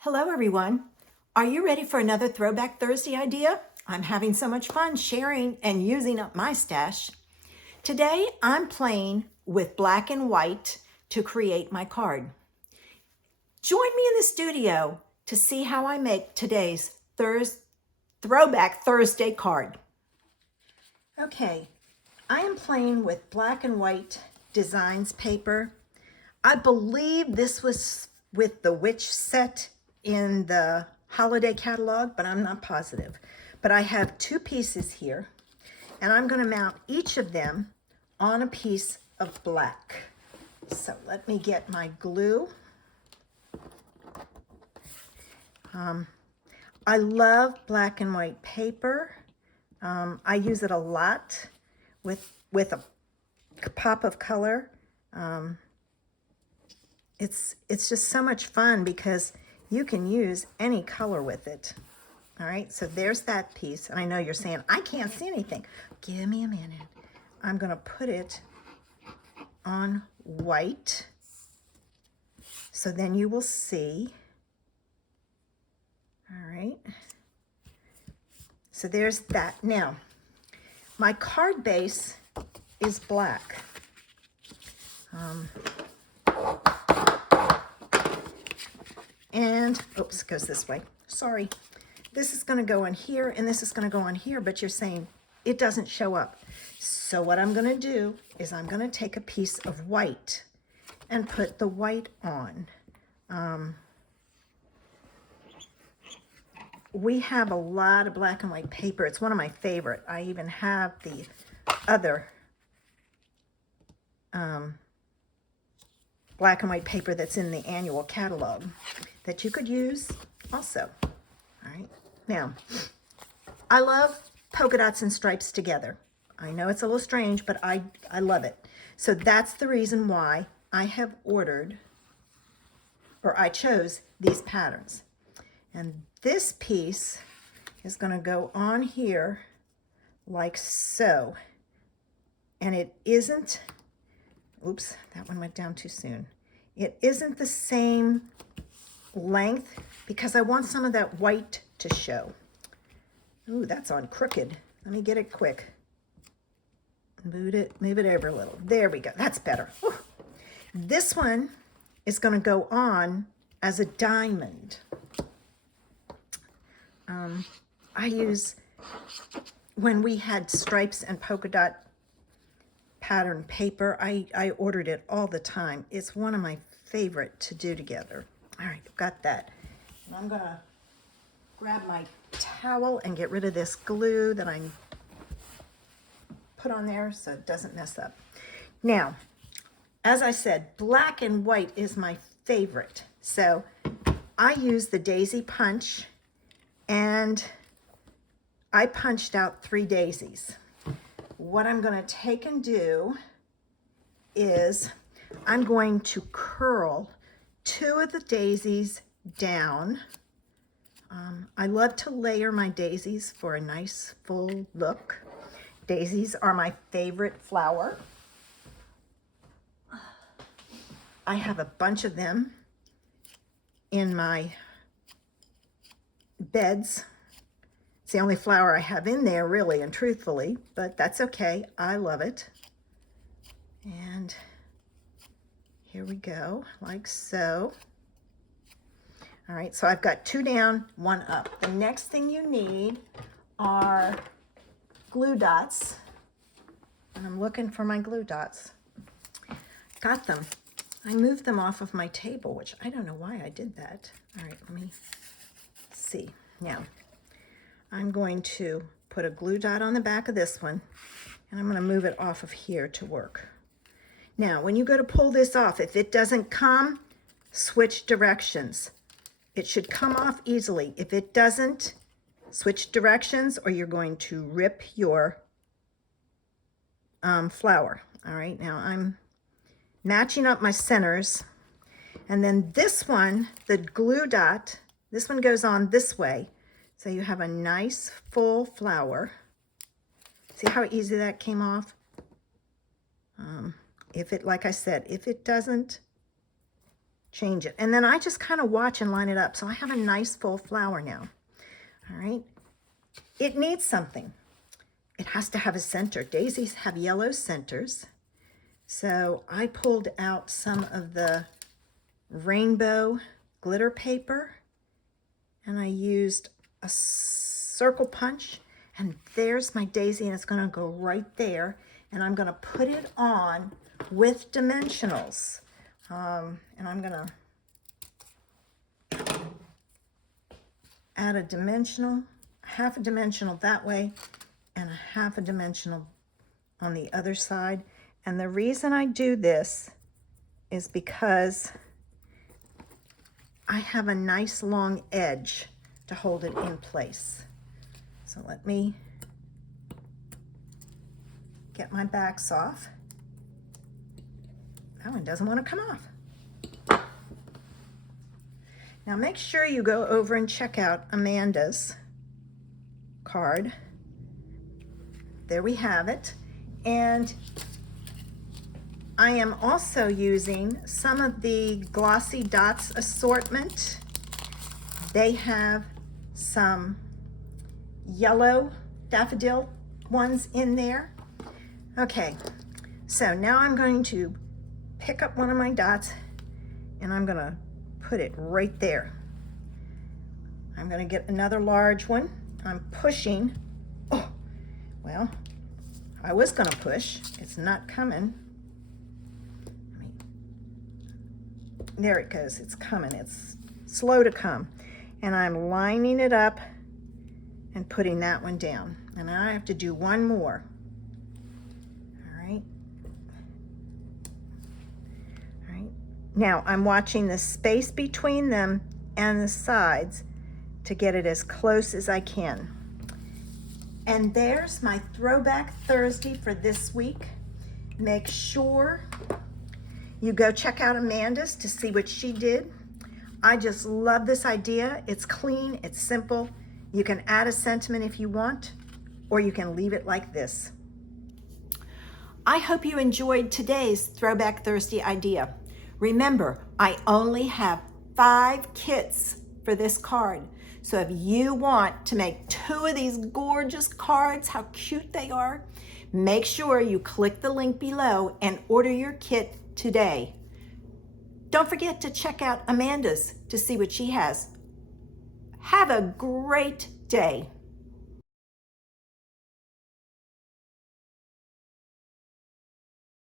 Hello, everyone. Are you ready for another Throwback Thursday idea? I'm having so much fun sharing and using up my stash. Today, I'm playing with black and white to create my card. Join me in the studio to see how I make today's Throwback Thursday card. Okay, I am playing with black and white designs paper. I believe this was with the witch set in the holiday catalog, but I'm not positive. But I have two pieces here, and I'm going to mount each of them on a piece of black. So let me get my glue. I love black and white paper. I use it a lot with a pop of color. It's just so much fun because you can use any color with it. All right, so there's that piece. And I know you're saying, I can't see anything. Give me a minute. I'm going to put it on white. So then you will see. All right. So there's that. Now, my card base is black. And, oops, goes this way. Sorry. This is going to go in here, and this is going to go in here, but you're saying it doesn't show up. So what I'm going to do is I'm going to take a piece of white and put the white on. We have a lot of black and white paper. It's one of my favorite. I even have the other black and white paper that's in the annual catalog that you could use also. All right. Now, I love polka dots and stripes together. I know it's a little strange, but I love it. So that's the reason why I have ordered, or I chose these patterns. And this piece is going to go on here like so. And it isn't, oops, that one went down too soon. It isn't the same length because I want some of that white to show. Ooh, that's on crooked. Let me get it quick. Move it over a little. There we go. That's better. Whew. This one is going to go on as a diamond. I use, when we had stripes and polka dot pattern paper, I ordered it all the time. It's one of my favorite to do together. All right, I've got that. And I'm going to grab my towel and get rid of this glue that I put on there so it doesn't mess up. Now, as I said, black and white is my favorite. So I use the daisy punch, and I punched out 3 daisies. What I'm going to take and do is I'm going to curl 2 of the daisies down. I love to layer my daisies for a nice full look. Daisies are my favorite flower. I have a bunch of them in my beds. It's the only flower I have in there, really and truthfully, but that's okay. I love it. And here we go, like so. All right, so I've got 2 down, 1 up. The next thing you need are glue dots. And I'm looking for my glue dots. Got them. I moved them off of my table, which I don't know why I did that. All right, let me see. Now, I'm going to put a glue dot on the back of this one, and I'm going to move it off of here to work. Now, when you go to pull this off, if it doesn't come, switch directions. It should come off easily. If it doesn't, switch directions or you're going to rip your flower. All right, now I'm matching up my centers. And then this one, the glue dot, this one goes on this way. So you have a nice full flower. See how easy that came off? If it, like I said, if it doesn't change it. And then I just kind of watch and line it up. So I have a nice full flower now. All right. It needs something. It has to have a center. Daisies have yellow centers. So I pulled out some of the rainbow glitter paper and I used a circle punch, and there's my daisy, and it's going to go right there, and I'm going to put it on with dimensionals, and I'm going to add a dimensional, half a dimensional that way and a half a dimensional on the other side. And the reason I do this is because I have a nice long edge to hold it in place. So let me get my backs off. That one doesn't want to come off. Now make sure you go over and check out Amanda's card. There we have it. And I am also using some of the Glossy Dots assortment. They have some yellow daffodil ones in there. Okay, so now I'm going to pick up one of my dots and I'm going to put it right there. I'm going to get another large one. I'm pushing. Oh, well, I was going to push. It's not coming. There it goes. It's coming. It's slow to come. And I'm lining it up and putting that one down. And now I have to do one more. All right. All right. Now I'm watching the space between them and the sides to get it as close as I can. And there's my Throwback Thursday for this week. Make sure you go check out Amanda's to see what she did. I just love this idea. It's clean, it's simple. You can add a sentiment if you want, or you can leave it like this. I hope you enjoyed today's Throwback Thursday idea. Remember, I only have 5 kits for this card. So if you want to make 2 of these gorgeous cards, how cute they are, make sure you click the link below and order your kit today. Don't forget to check out Amanda's to see what she has. Have a great day.